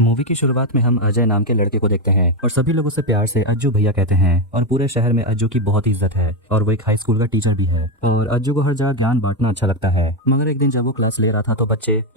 Movie की शुरुआत में हम अजय नाम के लड़के को देखते हैं और सभी लोग उसे प्यार से अज्जू भैया कहते हैं और पूरे शहर में अज्जू की बहुत इज्जत है और वो एक हाई स्कूल का टीचर भी है और अज्जू को हर जगह ज्ञान बांटना अच्छा लगता है। मगर एक दिन जब वो क्लास ले रहा था तो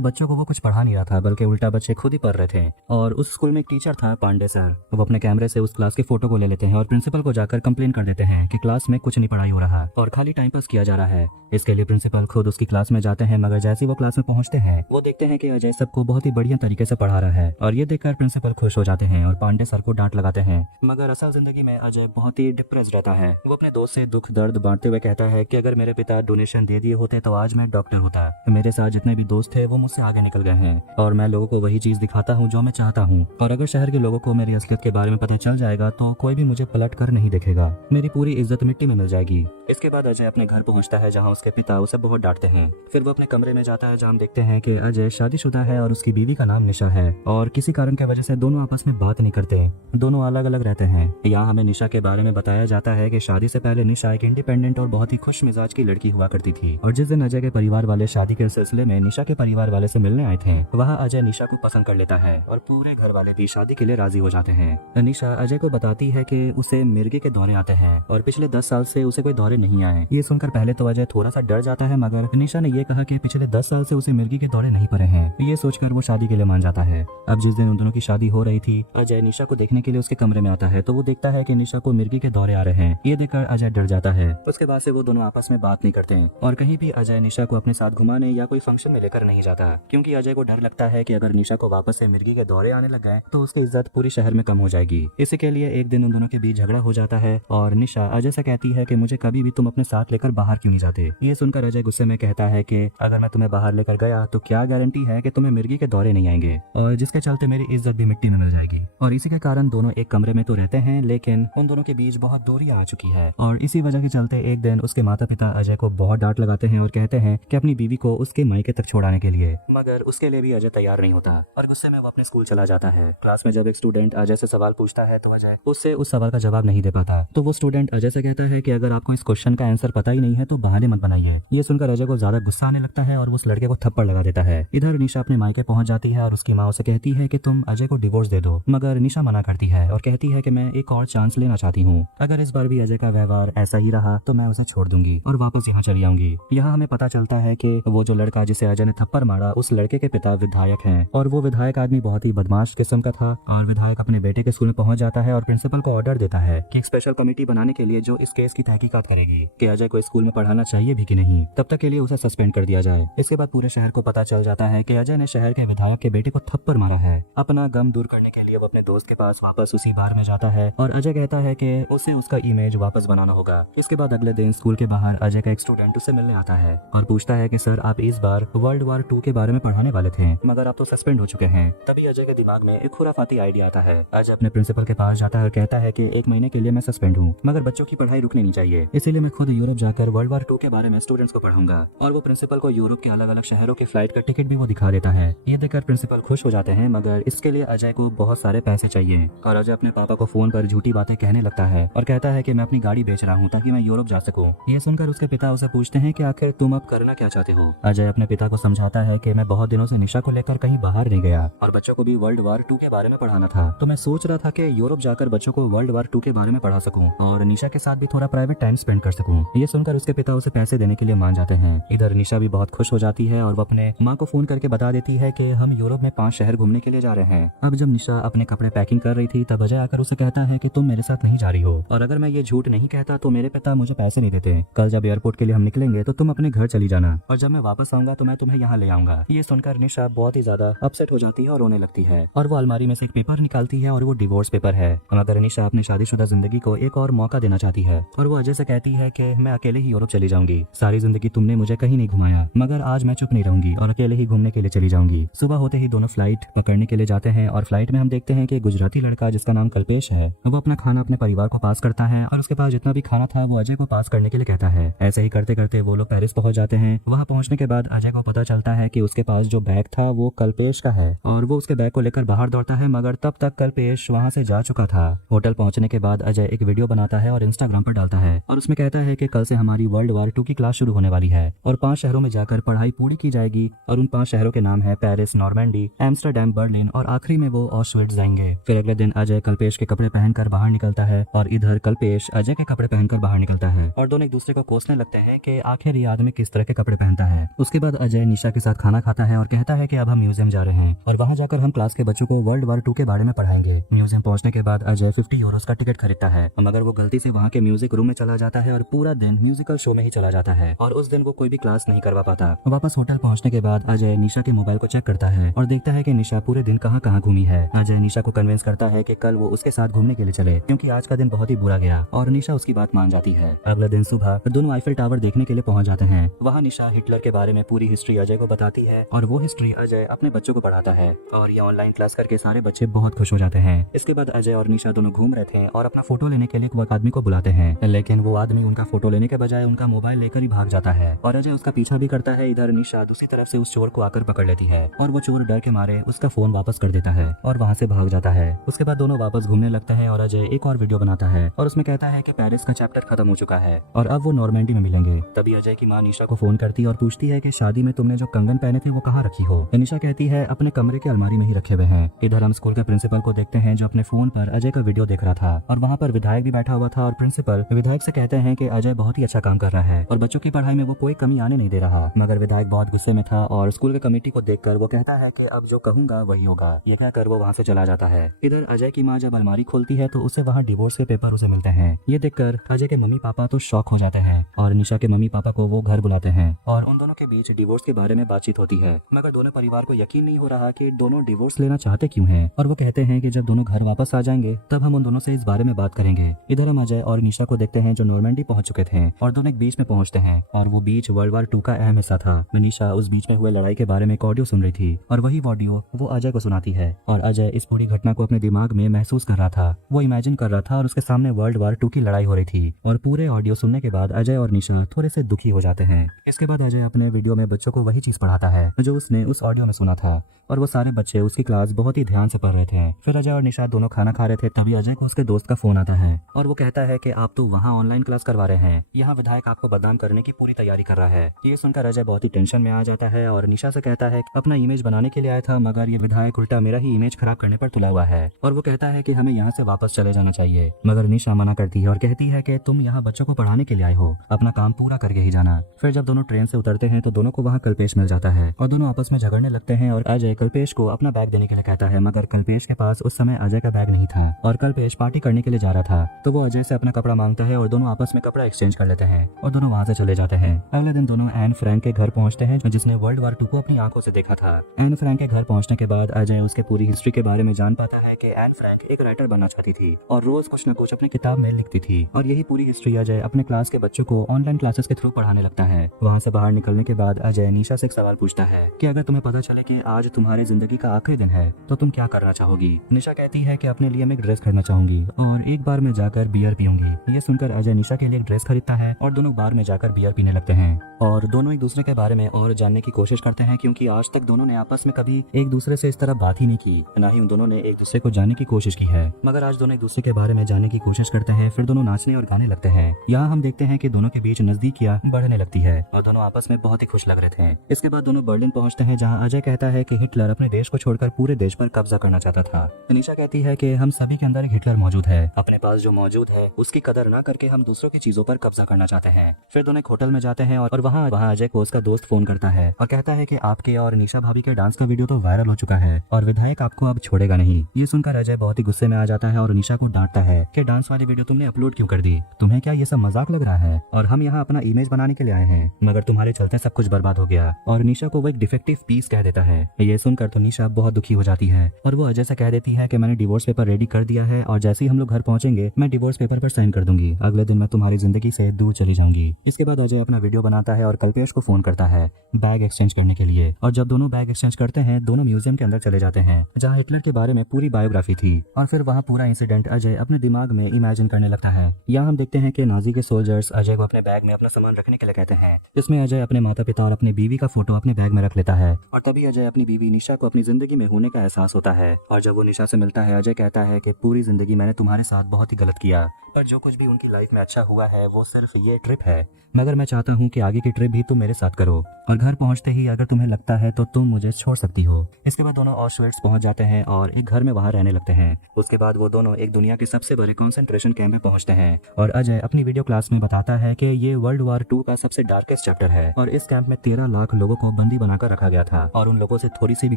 बच्चों को वो कुछ पढ़ा नहीं रहा था बल्कि उल्टा बच्चे खुद ही पढ़ रहे थे। और उस स्कूल में एक टीचर था पांडे सर, वो अपने कैमरे से उस क्लास के फोटो को ले लेते हैं और प्रिंसिपल को जाकर कंप्लेन कर देते हैं कि क्लास में कुछ नहीं पढ़ाई हो रहा और खाली टाइम पास किया जा रहा है। इसके लिए प्रिंसिपल खुद उसकी क्लास में जाते हैं, मगर जैसे ही वो क्लास में पहुंचते हैं वो देखते हैं कि अजय सबको बहुत ही बढ़िया तरीके से पढ़ा रहा है और ये देखकर प्रिंसिपल खुश हो जाते हैं और पांडे सर को डांट लगाते हैं। मगर असल जिंदगी में अजय बहुत ही डिप्रेस रहता है। वो अपने दोस्त से दुख दर्द बांटते हुए कहता है कि अगर मेरे पिता डोनेशन दे दिए होते तो आज मैं डॉक्टर होता। मेरे साथ जितने भी दोस्त थे वो मुझसे आगे निकल गए हैं और मैं लोगों को वही चीज दिखाता हूँ जो मैं चाहता हूँ, और अगर शहर के लोगों को मेरी असलियत के बारे में पता चल जाएगा तो कोई भी मुझे पलट कर नहीं देखेगा, मेरी पूरी इज्जत मिट्टी में मिल जाएगी। इसके बाद अजय अपने घर पहुंचता है जहां उसके पिता उसे बहुत डांटते हैं। फिर वो अपने कमरे में जाता है जहां हम देखते हैं कि अजय शादीशुदा है और उसकी बीवी का नाम निशा है और किसी कारण की वजह से दोनों आपस में बात नहीं करते, दोनों अलग अलग रहते हैं। यहाँ हमें निशा के बारे में बताया जाता है कि शादी से पहले निशा एक इंडिपेंडेंट और बहुत ही खुश मिजाज की लड़की हुआ करती थी और जिस दिन अजय के परिवार वाले शादी के सिलसिले में निशा के परिवार वाले से मिलने आए थे वहाँ अजय निशा को पसंद कर लेता है और पूरे घर वाले भी शादी के लिए राजी हो जाते हैं। निशा अजय को बताती है कि उसे मिर्गी के दौरे आते हैं और पिछले 10 साल से उसे कोई दौरे नहीं आए। ये सुनकर पहले तो अजय थोड़ा सा डर जाता है, मगर निशा ने ये कहा कि पिछले 10 साल से उसे मिर्गी के दौरे नहीं पड़े हैं। ये सोचकर वो शादी के लिए मान जाता है। अब जिस दिन उन दोनों की शादी हो रही थी अजय निशा को देखने के लिए उसके कमरे में आता है तो वो देखता है कि निशा को मिर्गी के दौरे आ रहे हैं। ये देखकर अजय डर जाता है। उसके बाद से वो दोनों आपस में बात नहीं करते हैं और कहीं भी अजय निशा को अपने साथ घुमाने या कोई फंक्शन में लेकर नहीं जाता, क्योंकि अजय को डर लगता है कि अगर निशा को वापस से मिर्गी के दौरे आने लग गए तो उसकी इज्जत पूरी शहर में कम हो जाएगी। इसी के लिए एक दिन उन दोनों के बीच झगड़ा हो जाता है और निशा अजय से कहती है कि मुझे कभी भी तुम अपने साथ लेकर बाहर क्यों नहीं जाते। ये सुनकर अजय गुस्से में कहता है कि अगर मैं तुम्हें बाहर लेकर गया तो क्या गारंटी है कि तुम्हें मिर्गी के दौरे नहीं आएंगे, और जिसके चलते मेरी इज्जत भी मिट्टी में मिल जाएगी। और इसी के कारण दोनों एक कमरे में तो रहते हैं लेकिन उन दोनों के बीच बहुत दूरी आ चुकी है और इसी वजह के चलते एक दिन उसके माता पिता अजय को बहुत डांट लगाते हैं और कहते हैं कि अपनी बीवी को उसके मायके तक छोड़ाने के लिए, मगर उसके लिए भी अजय तैयार नहीं होता और गुस्से में वो अपने स्कूल चला जाता है। क्लास में जब एक स्टूडेंट अजय से सवाल पूछता है तो अजय उससे उस सवाल का जवाब नहीं दे पाता, तो वो स्टूडेंट अजय से कहता है कि अगर आपको इस क्वेश्चन का आंसर पता ही नहीं है तो बहाने मत बनाइए। ये सुनकर अजय को ज्यादा गुस्सा आने लगता है और उस लड़के को थप्पड़ लगा देता है। इधर निशा अपने मायके पहुंच जाती है और उसकी माँ उसे कहती है कि तुम अजय को डिवोर्स दे दो, मगर निशा मना करती है और कहती है कि मैं एक और चांस लेना चाहती हूँ। अगर इस बार भी अजय का व्यवहार ऐसा ही रहा तो मैं उसे छोड़ दूंगी और वापस यहाँ चली आऊंगी। यहाँ हमें पता चलता है कि वो जो लड़का जिसे अजय ने थप्पड़ मारा उस लड़के के पिता विधायक हैं और वो विधायक आदमी बहुत ही बदमाश किस्म का था। और विधायक अपने बेटे के स्कूल में पहुंच जाता है और प्रिंसिपल को ऑर्डर देता है कि एक स्पेशल कमेटी बनाने के लिए जो इस केस की तहकीकात करेगी कि अजय को स्कूल में पढ़ाना चाहिए भी कि नहीं, तब तक के लिए उसे सस्पेंड कर दिया जाए। इसके बाद पूरे शहर को पता चल जाता है कि अजय ने शहर के विधायक के बेटे को थप्पड़ मारा है। अपना गम दूर करने के लिए वो अपने दोस्त के पास वापस उसी बार में जाता है और अजय कहता है कि उसे उसका इमेज वापस बनाना होगा। इसके बाद अगले दिन स्कूल के बाहर अजय का एक स्टूडेंट उससे मिलने आता है और पूछता है कि सर आप इस बार वर्ल्ड वॉर 2 के बारे में पढ़ाने वाले थे मगर आप तो सस्पेंड हो चुके हैं। तभी अजय के दिमाग में एक खुराफाती आइडिया आता है। अजय अपने प्रिंसिपल के पास जाता है और कहता है कि 1 महीने के लिए मैं सस्पेंड हूँ मगर बच्चों की पढ़ाई रुकनी नहीं चाहिए, इसीलिए मैं खुद यूरोप जाकर वर्ल्ड वॉर 2 के बारे में स्टूडेंट्स को पढ़ाऊंगा। और वो प्रिंसिपल को यूरोप के अलग अलग शहरों के फ्लाइट का टिकट भी वो दिखा देता है। ये देखकर प्रिंसिपल खुश हो जाते हैं, मगर इसके लिए अजय को बहुत सारे पैसे चाहिए और अजय अपने पापा को फोन पर झूठी बातें कहने लगता है और कहता है कि मैं अपनी गाड़ी बेच रहा हूँ ताकि मैं यूरोप जा सकूँ। ये सुनकर उसके पिता उसे पूछते हैं कि आखिर तुम अब करना क्या चाहते हो। अजय अपने पिता को समझाता है कि मैं बहुत दिनों से निशा को लेकर कहीं बाहर नहीं गया और बच्चों को भी वर्ल्ड वॉर 2 के बारे में पढ़ाना था, तो मैं सोच रहा था कि यूरोप जाकर बच्चों को वर्ल्ड वॉर 2 के बारे में पढ़ा सकूं और निशा के साथ भी थोड़ा प्राइवेट टाइम स्पेंड कर सकूं। ये सुनकर उसके पिता उसे पैसे देने के लिए मान जाते हैं। इधर निशा भी बहुत खुश हो जाती है और वो अपने माँ को फोन करके बता देती है कि हम यूरोप में 5 शहर घूमने के लिए जा रहे हैं। अब जब निशा अपने कपड़े पैकिंग कर रही थी तब अजय आकर उसे कहता है कि तुम मेरे साथ नहीं जा रही हो और अगर मैं ये झूठ नहीं कहता तो मेरे पिता मुझे पैसे नहीं देते। कल जब एयरपोर्ट के लिए हम निकलेंगे तो तुम अपने घर चली जाना और जब मैं वापस आऊंगा तो मैं तुम्हें यहाँ ले आऊंगा। ये सुनकर निशा बहुत ही ज्यादा अपसेट हो जाती है और रोने लगती है और वो अलमारी में से एक पेपर निकालती है और वो डिवोर्स पेपर है। मगर निशा अपनी शादीशुदा जिंदगी को एक और मौका देना चाहती है और वो अजय से कहती है कि मैं अकेले ही यूरोप चली जाऊंगी, सारी जिंदगी तुमने मुझे कहीं नहीं घुमाया मगर आज मैं चुप नहीं रहूंगी और अकेले ही घूमने के लिए चली जाऊंगी। सुबह होते ही दोनों फ्लाइट पकड़ने के लिए जाते हैं और फ्लाइट में हम देखते हैं कि एक गुजराती लड़का जिसका नाम कल्पेश है वो अपना खाना अपने परिवार को पास करता है और उसके पास जितना भी खाना था वो अजय को पास करने के लिए कहता है। ऐसे ही करते करते वो लोग पेरिस पहुंच जाते हैं। वहां पहुंचने के बाद अजय को पता चलता है कि उसके पास जो बैग था वो कल्पेश का है और वो उसके बैग को लेकर बाहर दौड़ता है, मगर तब तक कल्पेश वहां से जा चुका था। होटल पहुंचने के बाद अजय एक वीडियो बनाता है और इंस्टाग्राम पर डालता है और उसमें कहता है कि कल से हमारी वर्ल्ड वॉर 2 की क्लास शुरू होने वाली है और 5 शहरों में जाकर पढ़ाई पूरी की जाएगी और उन 5 शहरों के नाम है पेरिस, नॉर्मैंडी, एम्स्टरडेम, बर्लिन और आखिरी में वो ऑस्विट्ज जाएंगे। फिर अगले दिन अजय कल्पेश के कपड़े पहनकर बाहर निकलता है और इधर कल्पेश अजय के कपड़े पहनकर बाहर निकलता है और दोनों एक दूसरे को कोसने लगते हैं कि आखिर ये आदमी किस तरह के कपड़े पहनता है। उसके बाद अजय निशा के साथ खाना खाता है और कहता है कि अब हम म्यूजियम जा रहे हैं और वहां जाकर हम क्लास के बच्चों को वर्ल्ड वॉर 2 के बारे में पढ़ाएंगे। म्यूजियम पहुंचने के बाद अजय 50 यूरोस का टिकट खरीदता है, मगर वो गलती से वहाँ के म्यूजिक रूम में चला जाता है और पूरा दिन म्यूजिकल शो में ही चला जाता है और उस दिन वो कोई भी क्लास नहीं करवा पाता। वापस होटल पहुंचने के बाद अजय निशा के मोबाइल को चेक करता है और देखता है कि निशा पूरे दिन कहाँ कहाँ घूमी है। अजय निशा को कन्विंस करता है कि कल वो उसके साथ घूमने के लिए चले क्योंकि आज का दिन बहुत ही बुरा गया और निशा उसकी बात मान जाती है। अगले दिन सुबह दोनों आईफिल टावर देखने के लिए पहुंच जाते हैं। वहाँ निशा हिटलर के बारे में पूरी हिस्ट्री अजय को बताती है और वो हिस्ट्री अजय अपने बच्चों को पढ़ाता है और ये ऑनलाइन क्लास करके सारे बच्चे बहुत खुश हो जाते हैं। इसके बाद अजय और निशा दोनों घूम रहे थे और अपना फोटो लेने के लिए एक आदमी को बुलाते हैं, लेकिन वो आदमी उनका फोटो लेने के बजाय उनका मोबाइल लेकर ही भाग जाता है और अजय उसका पीछा भी करता है। इधर निशा दूसरी तरफ से उस चोर को आकर पकड़ लेती है और वो चोर डर के मारे उसका फोन वापस कर देता है और वहाँ से भाग जाता है। उसके बाद दोनों वापस घूमने लगते हैं और अजय एक और वीडियो बनाता है और उसमें कहता है कि पेरिस का चैप्टर खत्म हो चुका है और अब वो नॉर्मैंडी में मिलेंगे। तभी अजय की माँ निशा को फोन करती है और पूछती है कि शादी में तुमने जो कंगन पहने थे वो कहाँ रखी हो। निशा कहती है अपने कमरे के अलमारी में ही रखे हुए हैं। इधर हम स्कूल के प्रिंसिपल को देखते हैं जो अपने फोन पर अजय का वीडियो देख रहा था और वहाँ पर विधायक भी बैठा हुआ था और प्रिंसिपल विधायक से कहते हैं कि अजय बहुत ही अच्छा काम कर रहा है और बच्चों की पढ़ाई में वो कोई कमी आने नहीं दे रहा। मगर विधायक बहुत गुस्से में था और स्कूल के कमेटी को देखकर वो कहता है कि अब जो कहूंगा वही होगा। ये कहकर वो वहाँ से चला जाता है। इधर अजय की माँ जब अलमारी खोलती है तो उसे वहाँ डिवोर्स के पेपर उसे मिलते हैं। ये देखकर अजय के मम्मी पापा तो शॉक हो जाते हैं और निशा के मम्मी पापा को वो घर बुलाते हैं और उन दोनों के बीच डिवोर्स के बारे में बातचीत होती है। मगर दोनों परिवार को यकीन नहीं हो रहा कि दोनों डिवोर्स लेना चाहते क्यों हैं और वो कहते हैं कि जब दोनों घर वापस आ जाएंगे तब हम उन दोनों से इस बारे में बात करेंगे। इधर हम अजय और निशा को देखते हैं जो नॉर्मैंडी पहुंच चुके थे और दोनों एक बीच में पहुंचते हैं और वो बीच वर्ल्ड वॉर 2 का अहम हिस्सा था। निशा उस बीच में हुए लड़ाई के बारे में एक ऑडियो सुन रही थी और वही ऑडियो वो अजय को सुनाती है और अजय इस पूरी घटना को अपने दिमाग में महसूस कर रहा था। वो इमेजिन कर रहा था और उसके सामने वर्ल्ड वॉर 2 की लड़ाई हो रही थी और पूरे ऑडियो सुनने के बाद अजय और निशा थोड़े से दुखी हो जाते हैं। इसके बाद अजय अपने वीडियो में बच्चों को वही चीज पढ़ाता है जो उसने उस ऑडियो में सुना था और वो सारे बच्चे उसकी क्लास बहुत ही ध्यान से पढ़ रहे थे। फिर अजय और निशा दोनों खाना खा रहे थे तभी अजय को उसके दोस्त का फोन आता है और वो कहता है कि आप तो वहाँ ऑनलाइन क्लास करवा रहे हैं, यहाँ विधायक आपको बदनाम करने की पूरी तैयारी कर रहा है। ये सुनकर अजय बहुत ही टेंशन में आ जाता है और निशा से कहता है अपना इमेज बनाने के लिए आया था मगर ये विधायक उल्टा मेरा ही इमेज खराब करने पर तुला हुआ है और वो कहता है कि हमें यहाँ से वापस चले जाना चाहिए। मगर निशा मना करती है और कहती है कि तुम यहाँ बच्चों को पढ़ाने के लिए आए हो, अपना काम पूरा करके ही जाना। फिर जब दोनों ट्रेन से उतरते हैं तो दोनों को वहाँ कल्पेश मिल जाता है और दोनों आपस में झगड़ने लगते हैं और अजय कल्पेश को अपना बैग देने के लिए कहता है मगर कल्पेश के पास उस समय अजय का बैग नहीं था और कल्पेश पार्टी करने के लिए जा रहा था तो वो अजय से अपना कपड़ा मांगता है और दोनों आपस में कपड़ा एक्सचेंज कर लेते हैं और दोनों वहाँ से चले जाते हैं। अगले दिन दोनों एन फ्रैंक के घर पहुँचते हैं जिसने वर्ल्ड वॉर 2 को अपनी आंखों से देखा था। एन फ्रैंक के घर पहुँचने के बाद अजय उसके पूरी हिस्ट्री के बारे में जान पाता है कि एन फ्रैंक एक राइटर बनना चाहती थी और रोज कुछ न कुछ अपनी किताब में लिखती थी और यही पूरी हिस्ट्री अजय अपने क्लास के बच्चों को ऑनलाइन क्लासेस के थ्रू पढ़ाने लगता है। वहाँ से बाहर निकलने के बाद अजय निशा से एक सवाल पूछता है कि अगर तुम्हें पता चले कि आज तुम्हारी जिंदगी का आखिरी दिन है तो तुम क्या करना चाहोगी। निशा कहती है कि अपने लिए मैं एक ड्रेस खरीदना चाहूंगी और एक बार में जाकर बियर पीऊंगी। ये सुनकर अजय निशा के लिए एक ड्रेस खरीदता है और दोनों बार में जाकर बियर पीने लगते हैं और दोनों एक दूसरे के बारे में और जानने की कोशिश करते हैं क्योंकि आज तक दोनों ने आपस में कभी एक दूसरे से इस तरह बात ही नहीं की, ना ही उन दोनों ने एक दूसरे को जानने की कोशिश की है। मगर आज दोनों एक दूसरे के बारे में जानने की कोशिश करते हैं। फिर दोनों नाचने और गाने लगते हैं। यहाँ हम देखते हैं कि दोनों के बीच नजदीकियां बढ़ने लगती है और दोनों आपस में बहुत ही खुश लग रहे थे। इसके बाद दोनों बर्लिन पहुंचते हैं जहाँ अजय कहता है कि हिटलर अपने देश को छोड़कर पूरे देश पर कब्जा करना चाहता था। निशा कहती है कि हम सभी के अंदर एक हिटलर मौजूद है, अपने पास जो मौजूद है उसकी कदर न करके हम दूसरों की चीजों पर कब्जा करना चाहते हैं। फिर दोनों एक होटल में जाते हैं और वहाँ अजय को उसका दोस्त फोन करता है और कहता है कि आपके और निशा भाभी के डांस का वीडियो तो वायरल हो चुका है और विधायक आपको अब छोड़ेगा नहीं। ये सुनकर अजय बहुत ही गुस्से में आ जाता है और निशा को डांटता है कि डांस वाली वीडियो तुमने अपलोड क्यों कर दी, तुम्हें क्या ये सब मजाक लग रहा है और हम यहाँ अपना इमेज बनाने के लिए आए हैं मगर तुम्हारे चलते सब कुछ बर्बाद हो गया। और निशा को वो एक डिफेक्टिव पीस कह देता है। ये सुनकर तो निशा बहुत दुखी हो जाती है और वो अजय से कह देती है कि मैंने डिवोर्स पेपर रेडी कर दिया है और जैसे ही हम लोग घर पहुंचेंगे मैं डिवोर्स पेपर पर साइन कर दूंगी, अगले दिन मैं तुम्हारी जिंदगी से दूर चली जाऊंगी। इसके बाद अजय अपना वीडियो बनाता है और कल्पेश को फोन करता है बैग एक्सचेंज करने के लिए और जब दोनों बैग एक्सचेंज करते हैं दोनों म्यूजियम के अंदर चले जाते हैं जहाँ हिटलर के बारे में पूरी बायोग्राफी थी। और फिर वहाँ पूरा इंसिडेंट अजय अपने दिमाग में इमेजिन करने लगता है। यहाँ हम देखते हैं कि नाजी के सोल्जर्स अजय को अपने बैग में अपना सामान रखने के लिए कहते हैं। इसमें अजय अपने माता पिता और अपनी बीवी का फोटो अपने बैग में रख लेता है और तभी अजय अपनी बीवी निशा को अपनी जिंदगी में होने का एहसास होता है। और जब वो निशा से मिलता है अजय कहता है कि पूरी जिंदगी मैंने तुम्हारे साथ बहुत ही गलत किया, पर जो कुछ भी उनकी लाइफ में अच्छा हुआ है वो सिर्फ ये ट्रिप है, मगर मैं चाहता हूँ कि आगे की ट्रिप भी तुम मेरे साथ करो और घर पहुँचते ही अगर तुम्हें लगता है तो तुम मुझे छोड़ सकती हो। इसके बाद दोनों ऑशविट्ज पहुंच जाते हैं और एक घर में वहां रहने लगते हैं। उसके बाद वो दोनों एक दुनिया के सबसे बड़े कंसंट्रेशन कैंप में पहुंचते हैं और अजय अपनी वीडियो क्लास में बताता है कि ये वर्ल्ड वॉर 2 का सबसे डार्केस्ट चैप्टर है और इस कैंप में 13 लाख लोगों को बंदी बनाकर रखा गया था और उन लोगों से थोड़ी सी भी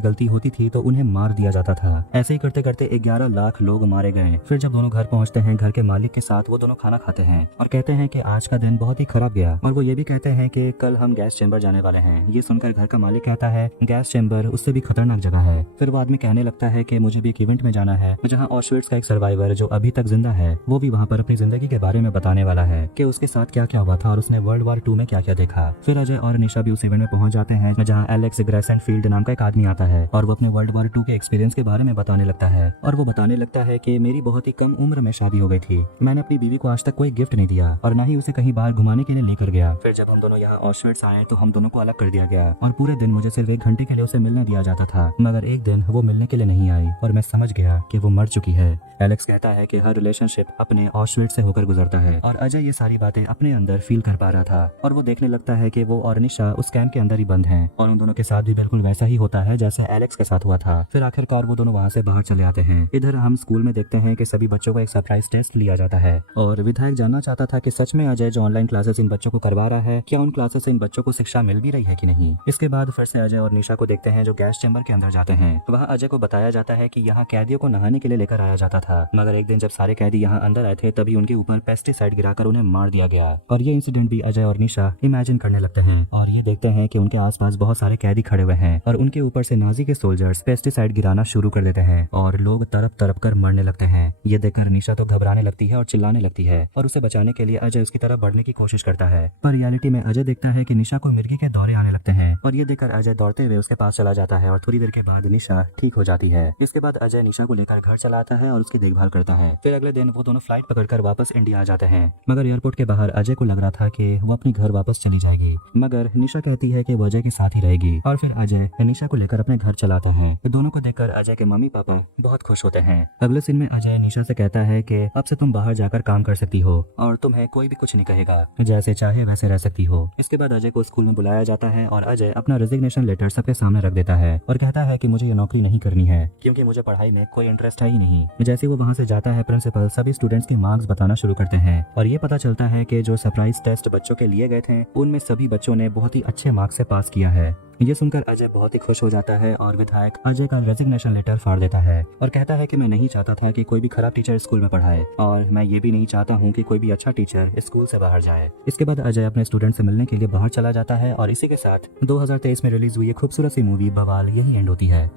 गलती होती थी तो उन्हें मार दिया जाता था। ऐसे ही करते करते 11 लाख लोग मारे गए। फिर जब दोनों घर पहुंचते हैं, घर के मालिक के साथ वो दोनों खाना खाते हैं और कहते हैं कि आज का दिन बहुत ही खराब गया और वो ये भी कहते हैं कि कल हम गैस चेंबर जाने वाले हैं। ये सुनकर घर का मालिक कहता है गैस चेंबर उससे भी खतरनाक जगह है। फिर वो आदमी कहने लगता है कि मुझे भी एक इवेंट में जाना है जहां ऑशविट्ज का एक सर्वाइवर जो अभी तक जिंदा है वो भी वहां पर अपनी जिंदगी के बारे में बताने वाला है कि उसके साथ क्या क्या हुआ था और उसने वर्ल्ड वॉर 2 में क्या क्या देखा। फिर अजय और निशा भी उस इवेंट में पहुंच जाते हैं जहां एलेक्स ग्रेसेनफील्ड नाम का एक आदमी आता है और वो अपने वर्ल्ड वॉर 2 के एक्सपीरियंस के बारे में बताने लगता है और वो बताने लगता है कि मेरी बहुत ही कम उम्र में शादी हो गई थी, मैंने अपनी बीवी को आज तक कोई गिफ्ट नहीं दिया और न ही उसे कहीं बाहर घुमाने के लिए लेकर गया। फिर जब हम दोनों यहाँ ऑशविट्ज आए तो हम दोनों को अलग कर दिया गया और पूरे दिन मुझे सिर्फ 1 घंटे के लिए उसे मिलने दिया जाता था, मगर एक दिन वो मिलने के लिए नहीं आई और मैं समझ गया कि वो मर चुकी है। एलेक्स कहता है कि हर रिलेशनशिप अपने ऑशविट्ज से होकर गुजरता है और अजय ये सारी बातें अपने अंदर फील कर पा रहा था और वो देखने लगता है कि वो और निशा उस कैंप के अंदर ही बंद हैं और उन दोनों के साथ भी बिल्कुल वैसा ही होता है जैसे एलेक्स के साथ हुआ था। फिर आखिरकार वो दोनों वहाँ से बाहर चले आते हैं। इधर हम स्कूल में देखते हैं कि सभी बच्चों को एक सरप्राइज टेस्ट लिया जाता है और विधायक जानना चाहता था कि सच में अजय जो ऑनलाइन क्लासेस इन बच्चों को करवा रहा है क्या उन क्लासेस से इन बच्चों को शिक्षा मिल भी रही है कि नहीं। इसके बाद फिर से अजय और निशा को देखते हैं जो गैस चेंबर के अंदर जाते हैं। वहाँ अजय को बताया जाता है कि यहाँ कैदियों को नहाने के लिए लेकर आया जाता था, मगर एक दिन जब सारे कैदी यहाँ अंदर आए थे तभी उनके ऊपर पेस्टिसाइड गिराकर उन्हें मार दिया गया और ये इंसिडेंट भी अजय और निशा इमेजिन करने लगते हैं और ये देखते हैं कि उनके आसपास बहुत सारे कैदी खड़े हुए हैं और उनके ऊपर से नाजी के सोल्जर्स पेस्टिसाइड गिराना शुरू कर देते हैं और लोग तड़प तड़प कर मरने लगते हैं। ये देखकर निशा तो घबराने लगती है और चिल्लाने लगती है और उसे बचाने के लिए अजय उसकी तरफ बढ़ने की कोशिश करता है, पर रियलिटी में अजय देखता है कि निशा को मिर्गी के दौरे आने लगते हैं और ये देखकर अजय दौड़ते हुए उसके पास चला जाता है और थोड़ी देर के बाद निशा ठीक हो जाती है। इसके बाद अजय निशा को लेकर घर चला आता है और उसकी देखभाल करता है। फिर अगले दिन वो दोनों फ्लाइट पकड़कर वापस इंडिया आ जाते हैं, मगर एयरपोर्ट के बाहर अजय को लग रहा था कि वो अपने घर वापस चली जाएगी, मगर निशा कहती है कि वो अजय के साथ ही रहेगी और फिर अजय निशा को लेकर अपने घर चलाता है। दोनों को देखकर अजय के मम्मी पापा बहुत खुश होते हैं। अगले सीन में अजय निशा से कहता है कि अब से तुम बाहर जाकर काम कर सकती हो और तुम्हें कोई भी कुछ नहीं कहेगा, जैसे चाहे वैसे रह सकती हो। इसके बाद अजय को स्कूल में बुलाया जाता है और अजय अपना रेजिग्नेशन लेटर सबके सामने रख देता है और कहता है कि मुझे ये नौकरी नहीं करनी है क्योंकि मुझे पढ़ाई में कोई इंटरेस्ट है ही नहीं। जैसे वो वहाँ से जाता है प्रिंसिपल सभी स्टूडेंट्स के मार्क्स बताना शुरू करते हैं और ये पता चलता है कि जो सरप्राइज टेस्ट बच्चों के लिए गए थे उनमें सभी बच्चों ने बहुत ही अच्छे मार्क्स से पास किया है। ये सुनकर अजय बहुत ही खुश हो जाता है और विधायक अजय का रेजिग्नेशन लेटर फाड़ देता है और कहता है कि मैं नहीं चाहता था कि कोई भी खराब टीचर स्कूल में पढ़ाए और मैं ये भी नहीं चाहता हूँ कि कोई भी अच्छा टीचर स्कूल से बाहर जाए। इसके बाद अजय अपने स्टूडेंट से मिलने के लिए बाहर चला जाता है और इसी के साथ 2023 में रिलीज हुई एक खूबसूरत सी मूवी बवाल यही एंड होती है।